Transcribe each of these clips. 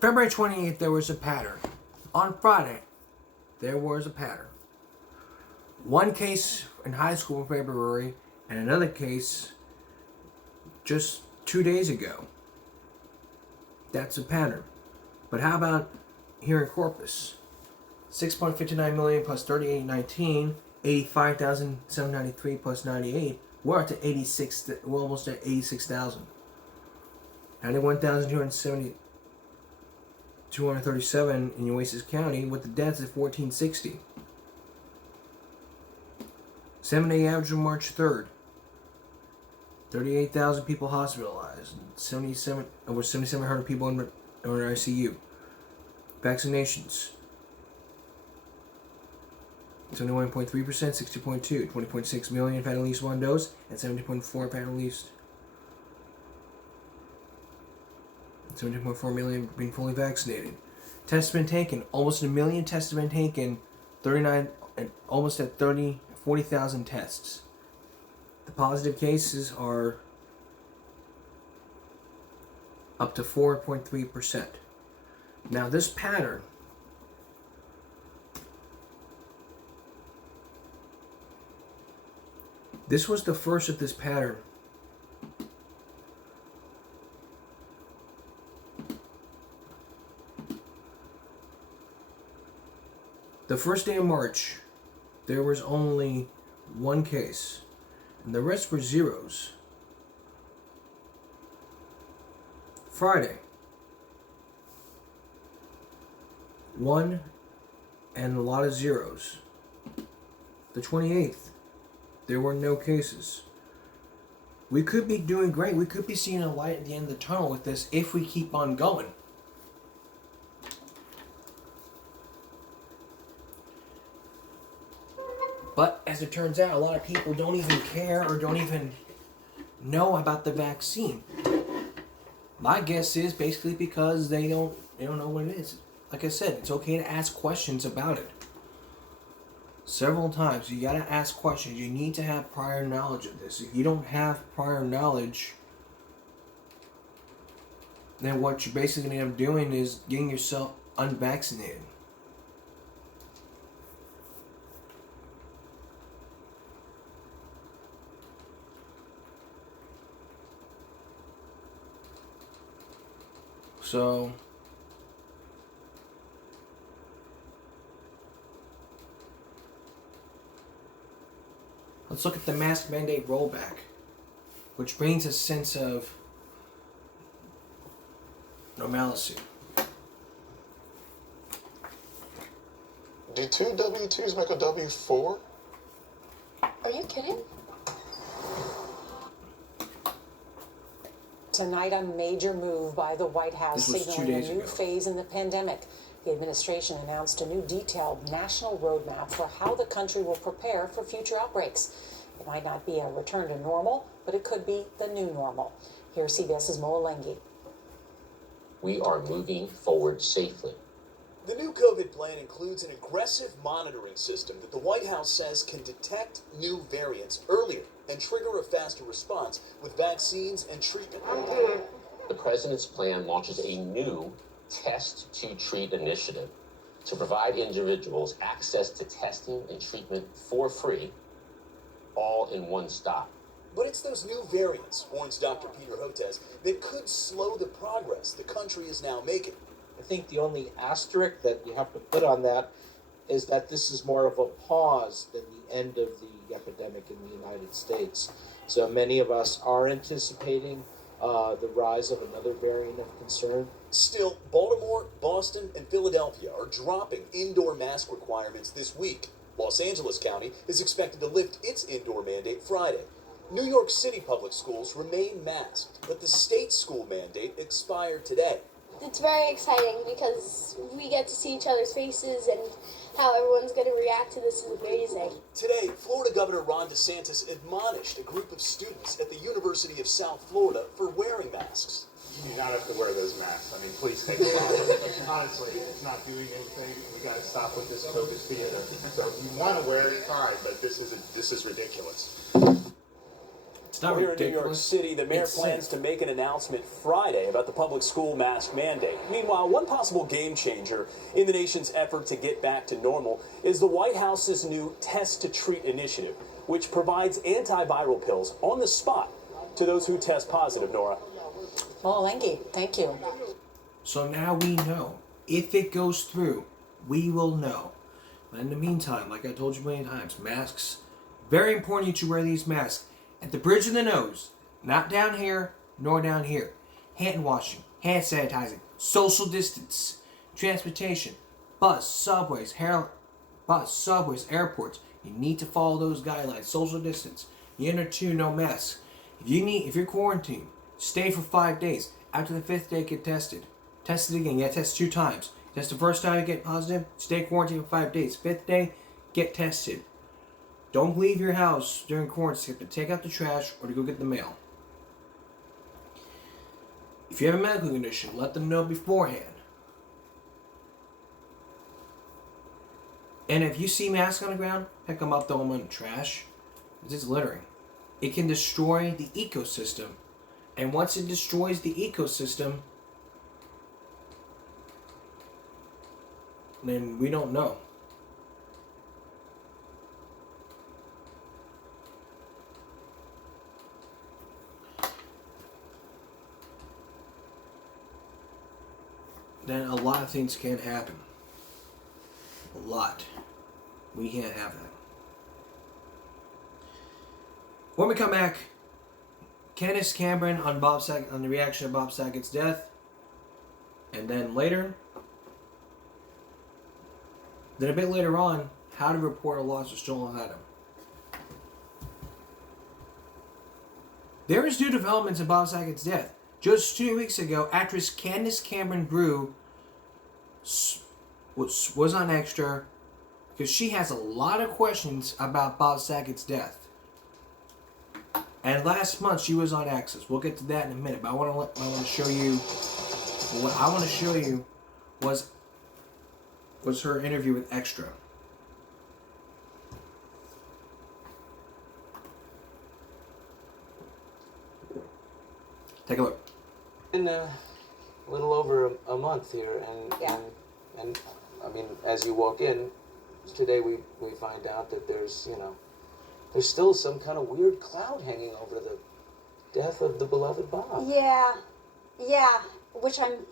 February 28th, there was a pattern. On Friday, there was a pattern. One case in high school in February, and another case just 2 days ago. That's a pattern. But how about here in Corpus? 6.59 million plus 3819, 85,793 plus 98. We're up to 86. We're almost at 86,000. 91,237 in Oasis County, with the deaths at 1460. 7-day average on March 3rd. 38,000 people hospitalized. Over 7,700 people in ICU. Vaccinations. 71.3%, 60.2%, 20.6 million have had at least one dose, and 70.4 have had at least 17.4 million being fully vaccinated. Tests have been taken. Almost 1 million tests have been taken. 39 and almost at 40,000 tests. The positive cases are up to 4.3%. Now this pattern this was the first of this pattern. The first day of March, there was only one case, and the rest were zeros. Friday, one and a lot of zeros. The 28th, there were no cases. We could be doing great. We could be seeing a light at the end of the tunnel with this if we keep on going. But as it turns out, a lot of people don't even care or don't even know about the vaccine. My guess is basically because they don't know what it is. Like I said, it's okay to ask questions about it. Several times, you gotta ask questions. You need to have prior knowledge of this. If you don't have prior knowledge, then what you're basically gonna end up doing is getting yourself unvaccinated. So let's look at the mask mandate rollback, which brings a sense of normalcy. Do 2 W2s make a W4? Are you kidding? Tonight, a major move by the White House signaling a new ago. phase in the pandemic. The administration announced a new detailed national roadmap for how the country will prepare for future outbreaks. It might not be a return to normal, but it could be the new normal. Here's CBS's Mo Olengi. We are moving forward safely. The new COVID plan includes an aggressive monitoring system that the White House says can detect new variants earlier and trigger a faster response with vaccines and treatment. The president's plan launches a new Test to Treat initiative to provide individuals access to testing and treatment for free, all in one stop. But it's those new variants, warns Dr. Peter Hotez, that could slow the progress the country is now making. I think the only asterisk that you have to put on that is that this is more of a pause than the end of the epidemic in the United States. So many of us are anticipating the rise of another variant of concern. Still, Baltimore, Boston, and Philadelphia are dropping indoor mask requirements this week. Los Angeles County is expected to lift its indoor mandate Friday. New York City public schools remain masked, but the state school mandate expired today. It's very exciting because we get to see each other's faces and how everyone's going to react to this is amazing. Today, Florida Governor Ron DeSantis admonished a group of students at the University of South Florida for wearing masks. You do not have to wear those masks. I mean, please take them off. Honestly, it's not doing anything. We got to stop with this COVID theater. So if you want to wear it, fine, but this is ridiculous. It's not Here ridiculous. in New York City, the mayor plans to make an announcement Friday about the public school mask mandate. Meanwhile, one possible game changer in the nation's effort to get back to normal is the White House's new Test to Treat initiative, which provides antiviral pills on the spot to those who test positive, Nora. Well, thank you. So now we know. If it goes through, we will know. But in the meantime, like I told you many times, masks, very important you wear these masks at the bridge of the nose, not down here, nor down here. Hand washing, hand sanitizing, social distance, transportation, bus, subways, airports. You need to follow those guidelines. Social distance. You enter 2, no masks. If you're quarantined, stay for 5 days. After the 5th day, get tested. Test it again. Yeah, test 2 times. Test the first time, you get positive. Stay quarantined for 5 days. 5th day, get tested. Don't leave your house during quarantine to take out the trash or to go get the mail. If you have a medical condition, let them know beforehand. And if you see masks on the ground, pick them up, throw them in the trash. It's littering. It can destroy the ecosystem. And once it destroys the ecosystem, then we don't know. Then a lot of things can happen. A lot. We can't have that. When we come back, Candace CameronBeret on the reaction of Bob Saget's death. And then later, then a bit later on, how to report a loss of stolen item. There is new developments in Bob Saget's death. Just 2 weeks ago, actress Candace CameronBeret was on Extra because she has a lot of questions about Bob Saget's death. And last month she was on Access. We'll get to that in a minute. But I want to show you what I want to show you was her interview with Extra. Take a look. In a little over a month here, and I mean, as you walk in today, we find out that there's still some kind of weird cloud hanging over the death of the beloved Bob. Yeah, which I'm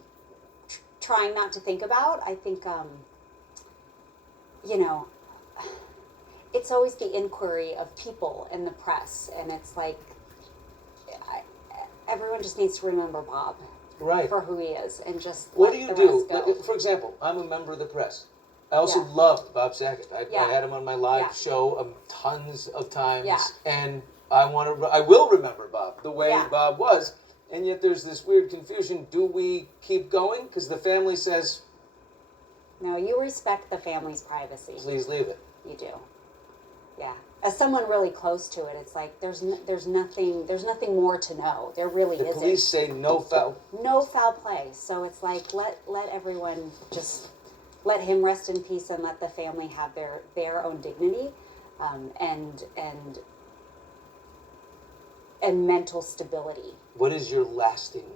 trying not to think about. I think, it's always the inquiry of people and the press, and it's like, everyone just needs to remember Bob. Right. For who he is, and just what let do you the do? rest go. For example, I'm a member of the press. I also loved Bob Saget. I had him on my live show tons of times, and I will remember Bob the way Bob was. And yet there's this weird confusion. Do we keep going? Because the family says, no, you respect the family's privacy. Please leave it. You do. Yeah. As someone really close to it, it's like there's nothing more to know. There really isn't. The police say no foul play. So it's like let everyone just let him rest in peace and let the family have their own dignity, and mental stability. What is your lasting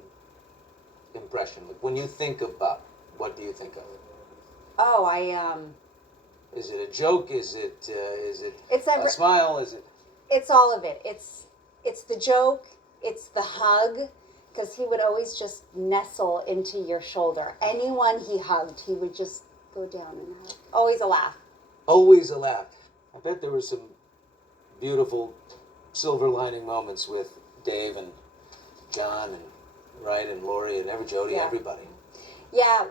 impression? Like when you think of Bob, what do you think of? Oh, Is it a joke? Is it a smile? Is it? It's all of it. It's the joke. It's the hug, because he would always just nestle into your shoulder. Anyone he hugged, he would just go down and hug. Always a laugh. Always a laugh. I bet there were some beautiful silver lining moments with Dave and John and Lori and Jody, everybody. Yeah.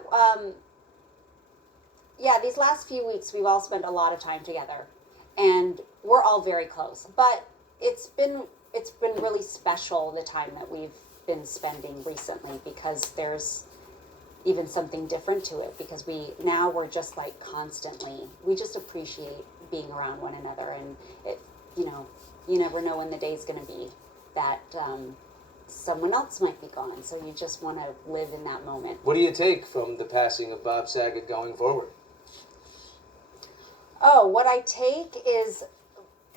These last few weeks, we've all spent a lot of time together, and we're all very close. But it's been really special, the time that we've been spending recently, because there's even something different to it, because we're just like constantly, we just appreciate being around one another, and it, you never know when the day's going to be that someone else might be gone, so you just want to live in that moment. What do you take from the passing of Bob Saget going forward? Oh, what I take is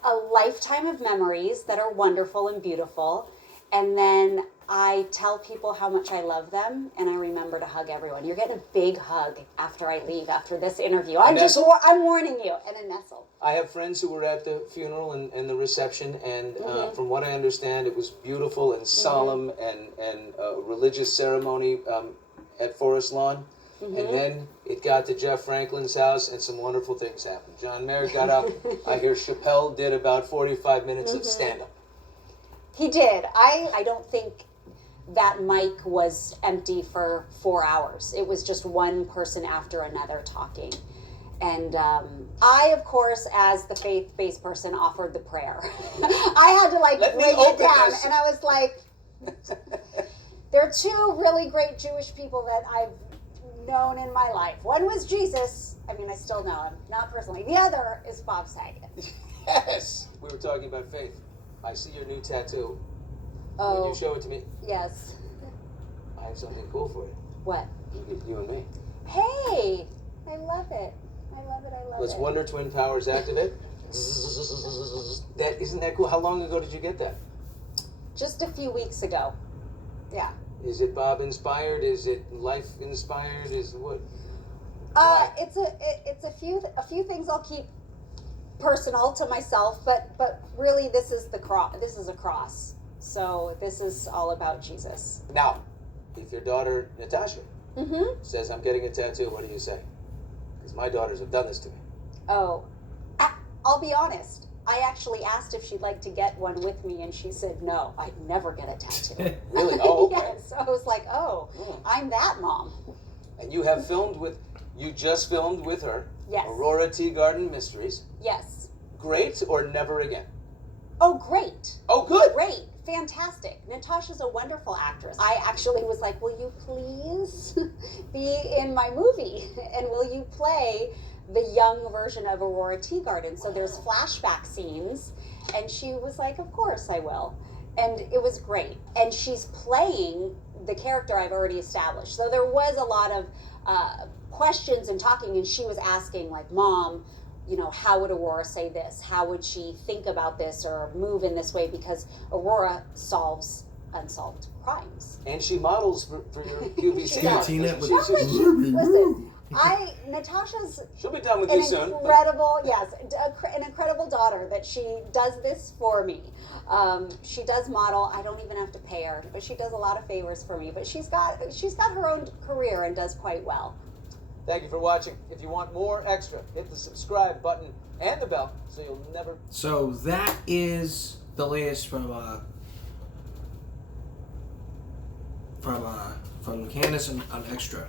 a lifetime of memories that are wonderful and beautiful. And then I tell people how much I love them, and I remember to hug everyone. You're getting a big hug after I leave, after this interview. I'm warning you. And a nestle. I have friends who were at the funeral and the reception, and from what I understand, it was beautiful and solemn and a religious ceremony at Forest Lawn. And then it got to Jeff Franklin's house, and some wonderful things happened. John Mayer got up. I hear Chappelle did about 45 minutes of stand-up. He did. I don't think that mic was empty for 4 hours. It was just one person after another talking. And I, of course, as the faith-based person, offered the prayer. I had to, like, break it down. And I was like, there are two really great Jewish people that I've known in my life. One was Jesus. I mean, I still know him, not personally. The other is Bob Saget. Yes! We were talking about faith. I see your new tattoo. Oh. Will you show it to me? Yes. I have something cool for you. What? You and me. Hey! I love it. I love it. Let's Wonder Twin powers activate. Isn't that cool? How long ago did you get that? Just a few weeks ago. Yeah. Is it Bob inspired? Is it life inspired? Is what? It's a few things I'll keep personal to myself, but really this is the cross. This is a cross. So this is all about Jesus. Now, if your daughter Natasha says I'm getting a tattoo, what do you say? Because my daughters have done this to me. Oh, I'll be honest. I actually asked if she'd like to get one with me, and she said no. I'd never get a tattoo. Really? Oh, okay. Yes. So I was like, I'm that mom. And you have you just filmed with her. Yes. Aurora Tea Garden Mysteries. Yes. Great or never again? Oh, great. Oh, good. Great. Fantastic. Natasha's a wonderful actress. I actually was like, will you please be in my movie? And will you play the young version of Aurora Tea Garden? So there's flashback scenes. And she was like, of course I will. And it was great. And she's playing the character I've already established. So there was a lot of questions and talking, and she was asking, like, Mom, you know, how would Aurora say this? How would she think about this or move in this way? Because Aurora solves unsolved crimes. And she models for your QVC. Listen, Natasha's she'll be done with you soon. An incredible daughter that she does this for me. She does model. I don't even have to pay her, but she does a lot of favors for me. But she's got her own career and does quite well. Thank you for watching. If you want more extra, hit the subscribe button and the bell so you'll never... So that is the latest from Candace on Extra.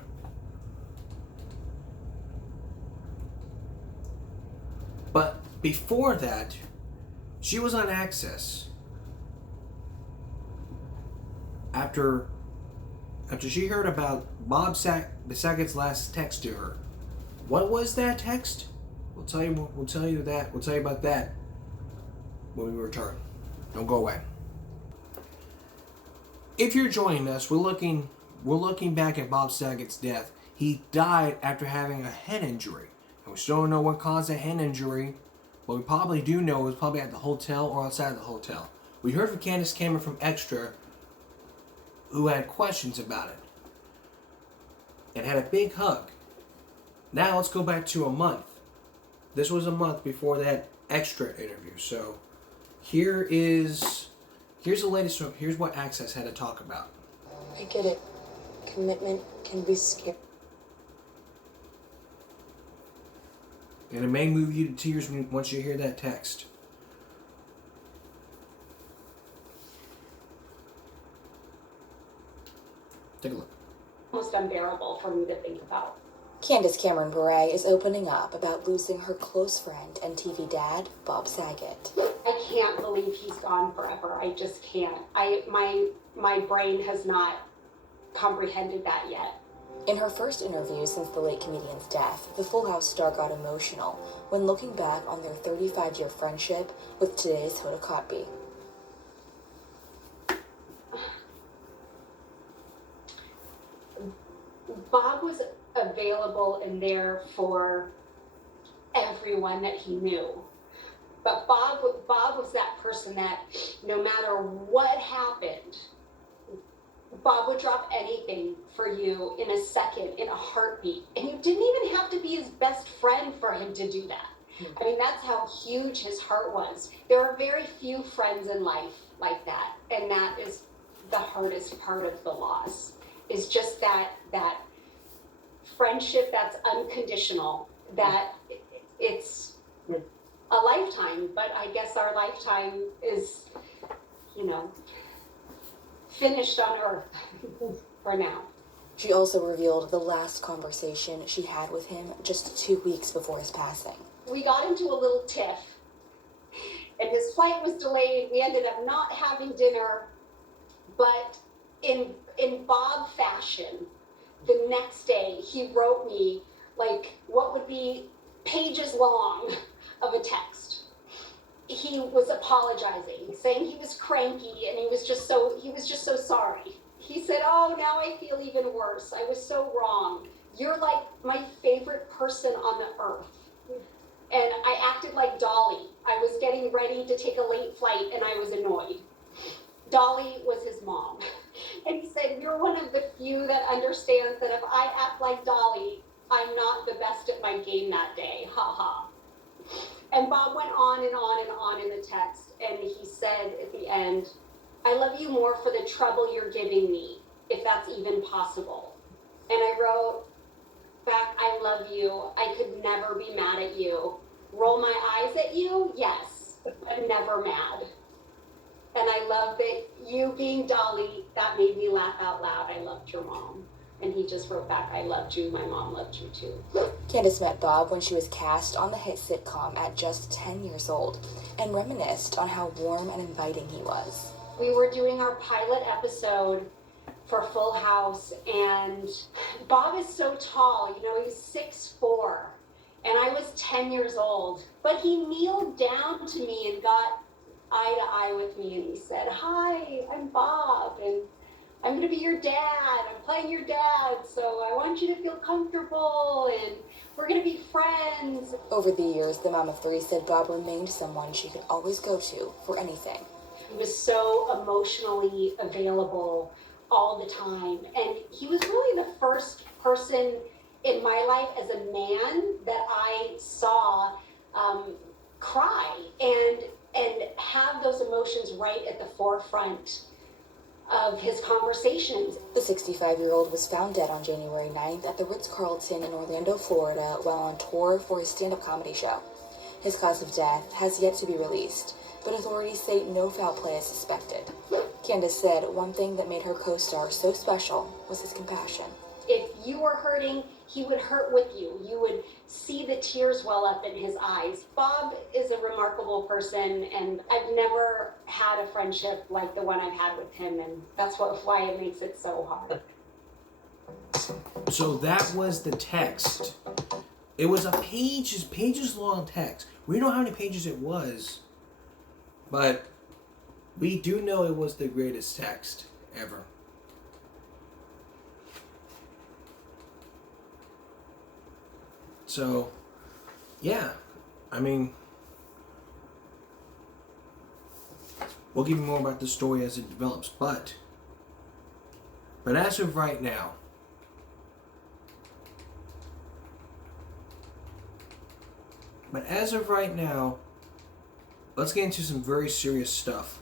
But before that, she was on Access. After she heard about Bob Saget's last text to her. What was that text? We'll tell you about that when we return. Don't go away. If you're joining us, we're looking back at Bob Saget's death. He died after having a head injury. And we still don't know what caused that head injury, but we probably do know it was probably at the hotel or outside the hotel. We heard from Candace Cameron from Extra, who had questions about it and had a big hug. Now let's go back to a month. This was a month before that Extra interview. So here's the latest. Here's what Access had to talk about. I get it. Commitment can be scary. And it may move you to tears once you hear that text. Take a look. Almost unbearable for me to think about. Candace CameronBeret is opening up about losing her close friend and TV dad, Bob Saget. I can't believe he's gone forever. I just can't. My brain has not comprehended that yet. In her first interview since the late comedian's death, the Full House star got emotional when looking back on their 35-year friendship with today's Hoda Kotb. Bob was available and there for everyone that he knew. But Bob was that person that no matter what happened, Bob would drop anything for you in a second, in a heartbeat. And you didn't even have to be his best friend for him to do that. I mean, that's how huge his heart was. There are very few friends in life like that. And that is the hardest part of the loss, is just that friendship that's unconditional, that it's a lifetime, but I guess our lifetime is, finished on Earth for now. She also revealed the last conversation she had with him just 2 weeks before his passing. We got into a little tiff, and his flight was delayed. We ended up not having dinner, but in Bob fashion, the next day he wrote me like what would be pages long of a text. He was apologizing, saying he was cranky and he was just so sorry. He said, "Oh, now I feel even worse. I was so wrong. You're like my favorite person on the earth." And I acted like Dolly. I was getting ready to take a late flight and I was annoyed. Dolly was his mom. And he said, "You're one of the few that understands that if I act like Dolly, I'm not the best at my game that day. Ha ha." And Bob went on and on and on in the text. And he said at the end, "I love you more for the trouble you're giving me, if that's even possible." And I wrote back, "I love you. I could never be mad at you. Roll my eyes at you? Yes, but never mad. And I love that you being Dolly, that made me laugh out loud. I loved your mom." And he just wrote back, "I loved you. My mom loved you too." Candace met Bob when she was cast on the hit sitcom at just 10 years old and reminisced on how warm and inviting he was. We were doing our pilot episode for Full House, and Bob is so tall, he's 6'4", and I was 10 years old. But he kneeled down to me and got eye to eye with me, and he said, "Hi, I'm Bob, and I'm gonna be your dad. I'm playing your dad, so I want you to feel comfortable, and we're gonna be friends." Over the years, the mom of three said Bob remained someone she could always go to for anything. He was so emotionally available all the time, and he was really the first person in my life as a man that I saw cry and have those emotions right at the forefront of his conversations. The 65-year-old was found dead on January 9th at the Ritz-Carlton in Orlando, Florida, while on tour for his stand-up comedy show. His cause of death has yet to be released, but authorities say no foul play is suspected. Candace said one thing that made her co-star so special was his compassion. If you were hurting, he would hurt with you. You would see the tears well up in his eyes. Bob is a remarkable person, and I've never had a friendship like the one I've had with him, and that's why it makes it so hard. So that was the text. It was a pages long text. We don't know how many pages it was, but we do know it was the greatest text ever. So, yeah, I mean, we'll give you more about the story as it develops, but as of right now, let's get into some very serious stuff.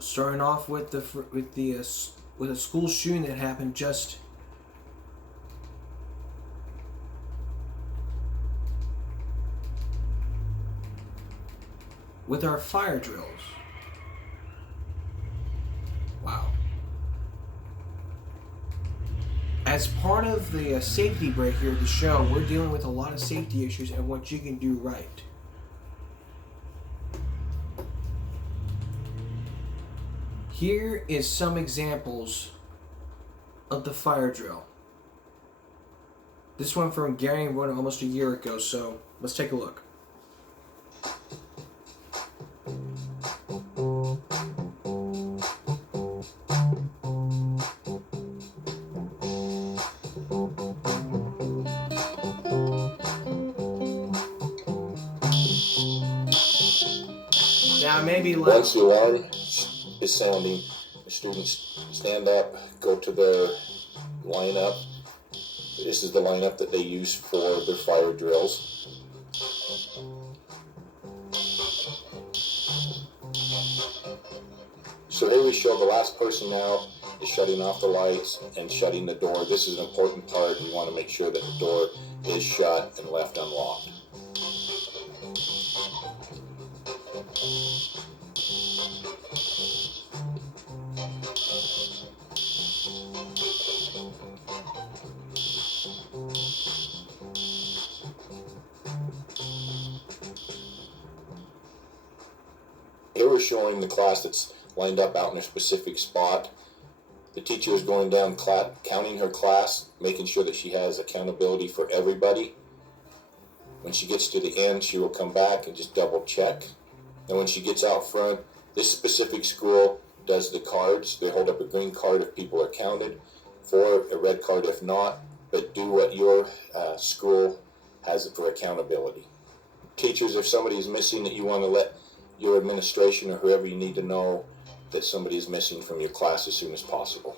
Starting off with a school shooting that happened just with our fire drills. Wow. As part of the safety break here at the show, we're dealing with a lot of safety issues and what you can do right. Here is some examples of the fire drill. This one from Gary wrote it almost a year ago, so let's take a look. Now maybe loud. Once the alarm is sounding, the students stand up, go to their lineup. This is the lineup that they use for their fire drills. So here we show the last person out is shutting off the lights and shutting the door. This is an important part. We want to make sure that the door is shut and left unlocked. Here we're showing the class that's lined up out in a specific spot. The teacher is going down, counting her class, making sure that she has accountability for everybody. When she gets to the end, she will come back and just double check. And when she gets out front, this specific school does the cards. They hold up a green card if people are counted, for a red card if not, but do what your school has for accountability. Teachers, if somebody is missing that you want to let your administration or whoever you need to know that somebody is missing from your class as soon as possible.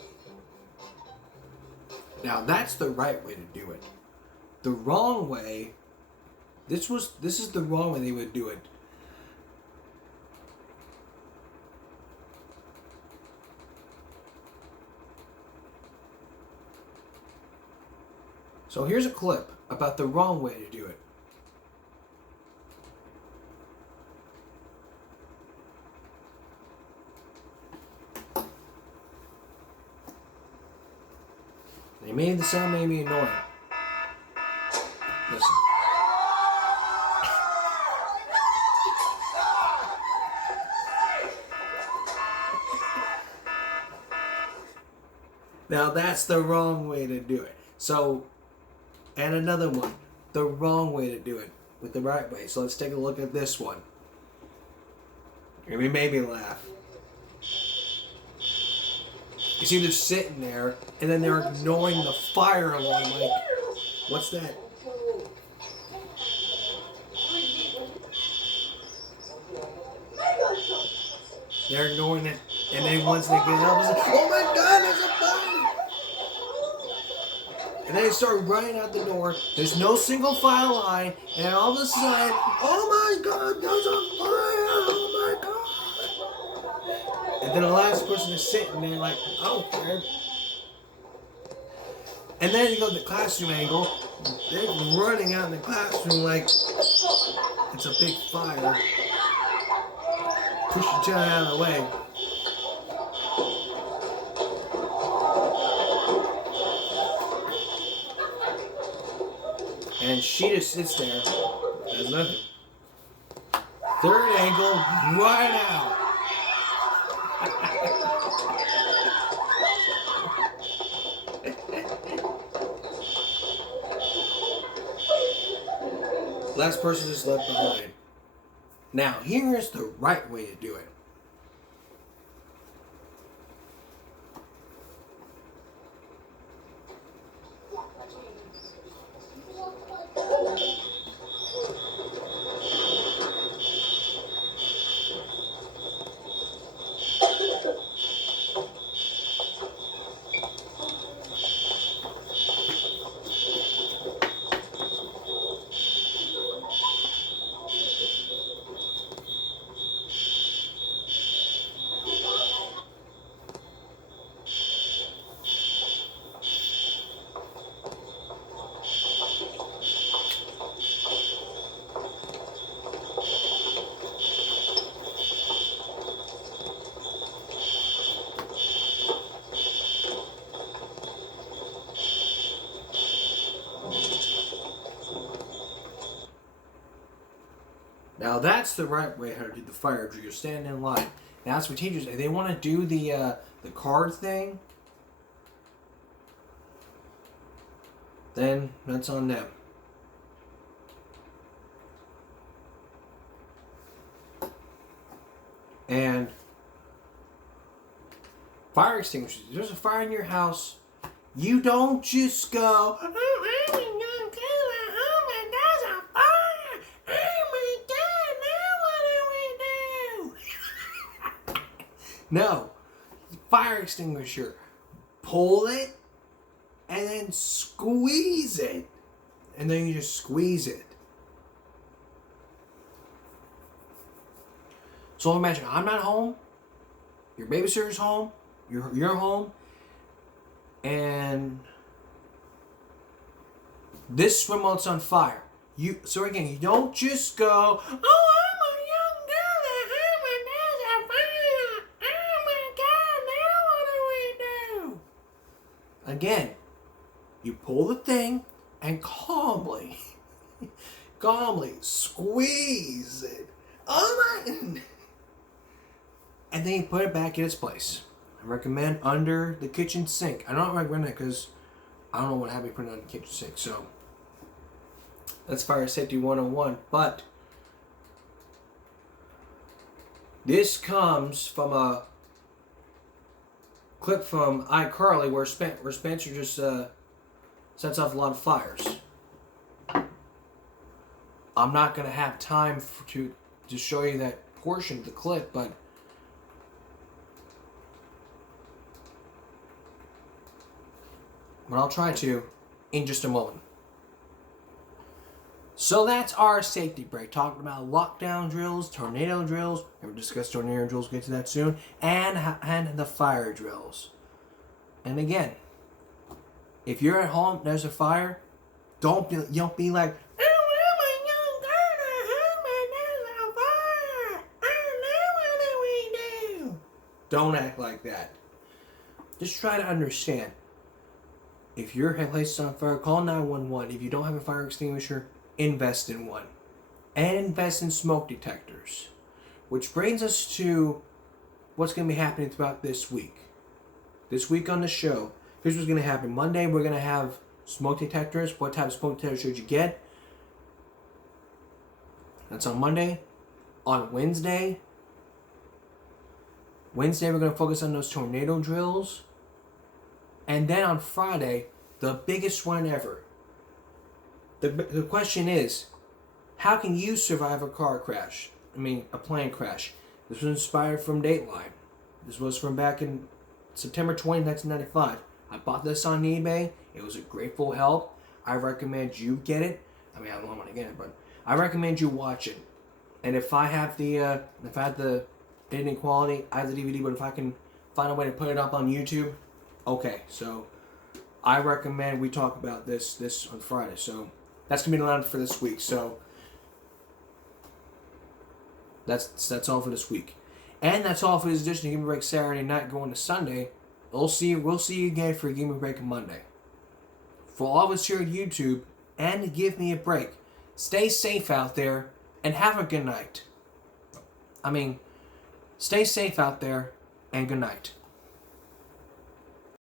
Now that's the right way to do it. The wrong way, this is the wrong way they would do it. So here's a clip about the wrong way to do it. They made the sound maybe annoying. Listen. Now that's the wrong way to do it. So, and another one, the wrong way to do it with the right way. So let's take a look at this one. It made me laugh. You see, they're sitting there, and then they're ignoring the fire alarm. Like, what's that? They're ignoring it, and then once they get up, it's like, oh my God, there's a fire! And then they start running out the door. There's no single file line, and all of a sudden, oh my God, there's a fire! Oh my God! And then the last person is sitting there like, I don't care. And then you go to the classroom angle. They're running out in the classroom like it's a big fire. Push each other out of the way. And she just sits there, does nothing. Third angle, right out. Last person is left behind. Now, here is the right way to do it. Now that's the right way how to do the fire drill. You're standing in line. Now that's for teachers. If they want to do the card thing, then that's on them. And fire extinguishers. If there's a fire in your house, you don't just go, oh, I'm gonna go to my home and there's a fire. Oh my God, now what do we do? No. Fire extinguisher. Pull it and then squeeze it. And then you just squeeze it. So imagine I'm not home, your babysitter's home, you're home, and this remote's on fire. So again, you don't just go, oh, I'm a young girl at home and there's a fire. Oh my God, now what do we do? Again, you pull the thing and calmly squeeze it. Oh my! And then you put it back in its place. I recommend under the kitchen sink. I don't recommend that because I don't know what happened putting it on the kitchen sink. So that's fire safety 101. But this comes from a clip from iCarly where Spencer just sets off a lot of fires. I'm not going to have time to show you that portion of the clip, but I'll try to in just a moment. So that's our safety break. Talking about lockdown drills, tornado drills. We'll discuss tornado drills, get to that soon. And the fire drills. And again, if you're at home, there's a fire, don't be like, oh, I'm a young girl at home and there's a fire. Oh, now what do we do? Don't act like that. Just try to understand. If your place is on fire, call 911. If you don't have a fire extinguisher, invest in one. And invest in smoke detectors. Which brings us to what's going to be happening throughout this week. This week on the show, here's what's going to happen. Monday, we're going to have smoke detectors. What type of smoke detector should you get? That's on Monday. On Wednesday, we're going to focus on those tornado drills. And then on Friday, the biggest one ever. The question is, how can you survive a car crash? A plane crash. This was inspired from Dateline. This was from back in September 20, 1995. I bought this on eBay. It was a grateful help. I recommend you get it. I don't want to get it, but I recommend you watch it. And if I have the editing quality, I have the DVD, but if I can find a way to put it up on YouTube, okay. So I recommend we talk about this on Friday. So that's gonna be the line for this week. So that's all for this week, and that's all for this edition of Give Me a Break Saturday night going to Sunday. We'll see you again for Give Me a Break on Monday. For all of us here at YouTube and Give Me a Break, stay safe out there and have a good night. Stay safe out there and good night.